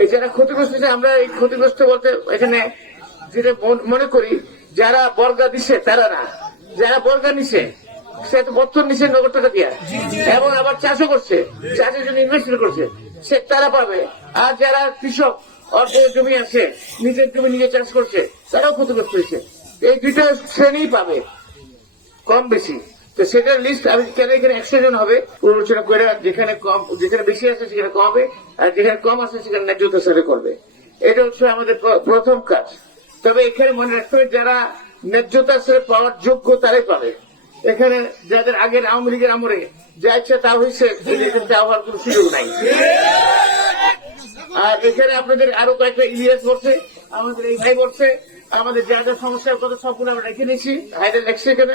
এই যারা ক্ষতিগ্রস্ত আমরা এই ক্ষতিগ্রস্ত বলতে এখানে যেটা মনে করি যারা বর্গা দিচ্ছে তারা না, যারা বর্গা নিছে সে তো বছর নিচে নগদ টাকা দিয়া এবং আবার চাষও করছে, চাষের জন্য ইনভেস্টমেন্ট করছে, সে তারা পাবে। আর যারা কৃষক অল্প জমি আছে, নিজের জমি নিজে চাষ করছে, তারাও ক্ষতিগ্রস্ত হয়েছে। এই দুইটা শ্রেণী পাবে কম বেশি। তো সেটার লিস্ট আমি কেন এখানে 100 জন হবে পরিচালনা করে, যেখানে কম, যেখানে বেশি আছে সেখানে কম হবে, আর যেখানে কম আছে সেখানে ন্যায্যতা সাথে করবে। এটা হচ্ছে আমাদের প্রথম কাজ। তবে এখানে মনে রাখতে হবে যারা ন্যায্যতার সাথে পাওয়ার যোগ্য তারাই পাবে। এখানে যাদের আগের আওয়ামী লীগের আমলে যা ইচ্ছা তা হয়েছে, তা হওয়ার কোন সুযোগ নাই। আর এখানে আপনাদের আরো কয়েকটা ইলিয়াস বলছে, আমাদের এই ভাই বলছে, আমাদের যা যা সমস্যার কথা সম্পূর্ণ আমরা রেখে নিয়েছি, হাইডেল লেখছে এখানে।